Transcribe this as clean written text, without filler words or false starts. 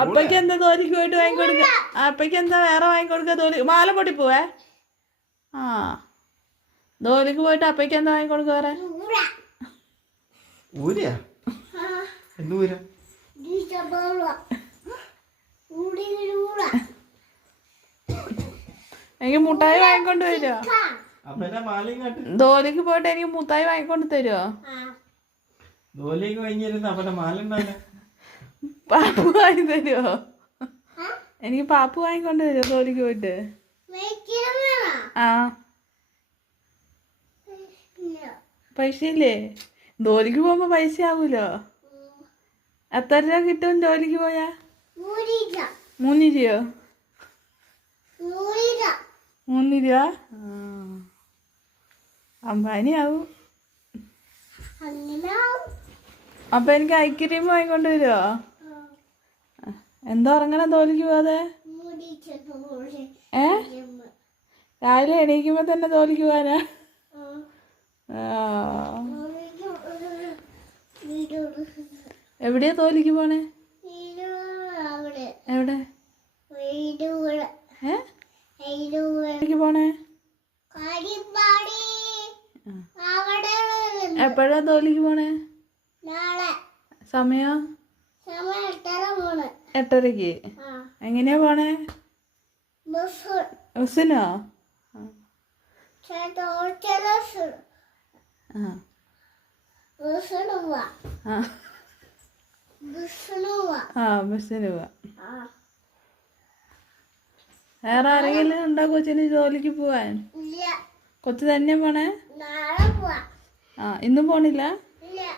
അപ്പയ്ക്ക് എന്താ ജോലിക്ക് പോയിട്ട് വാങ്ങിക്കൊടുക്ക? അപ്പയ്ക്ക് എന്താ വേറെ വാങ്ങിക്കൊടുക്ക? ജോലി മാല പൊട്ടി പോവേ. ആ ജോലിക്ക് പോയിട്ട് അപ്പയ്ക്ക് എന്താ വാങ്ങിക്കൊടുക്ക വേറെ? എനിക്ക് മുട്ടായി വാങ്ങിക്കൊണ്ട് വരുമോ? ജോലിക്ക് പോയിട്ട് എനിക്ക് മുട്ടായി വാങ്ങിക്കൊണ്ട് തരുമോ? പാപ്പു വാങ്ങി തരുമോ? എനിക്ക് പാപ്പു വാങ്ങിക്കൊണ്ട് വരുമോ ജോലിക്ക് പോയിട്ട്? ആ പൈസ ഇല്ലേ? ജോലിക്ക് പോകുമ്പോ പൈസ ആവൂലോ. എത്ര രൂപ കിട്ടും ജോലിക്ക് പോയാ? 3 രൂപയോ? 3 രൂപ അമ്പാനിയാവും. അപ്പൊ എനിക്ക് ഐസ്ക്രീം വാങ്ങിക്കൊണ്ട് വരുമോ? എന്താ ഉറങ്ങണ ജോലിക്ക് പോവാതെ? രാവിലെ എണീക്കുമ്പോ തന്നെ ജോലിക്ക് പോവാനാ? എവിടെയാ ജോലിക്ക് പോണേ? എവിടെ പോണേ? എപ്പോഴാ ജോലിക്ക് പോണേ? സമയം 8:30. എങ്ങനെയാ പോണേ? ബസ്സിനോ? ബസ്സിന് പോവാ. വേറെ ആരെങ്കിലും ഉണ്ടോ കൊച്ചിന് ജോലിക്ക് പോവാൻ? കൊച്ചു തന്നെ പോണേ? ഇന്നും പോണില്ല?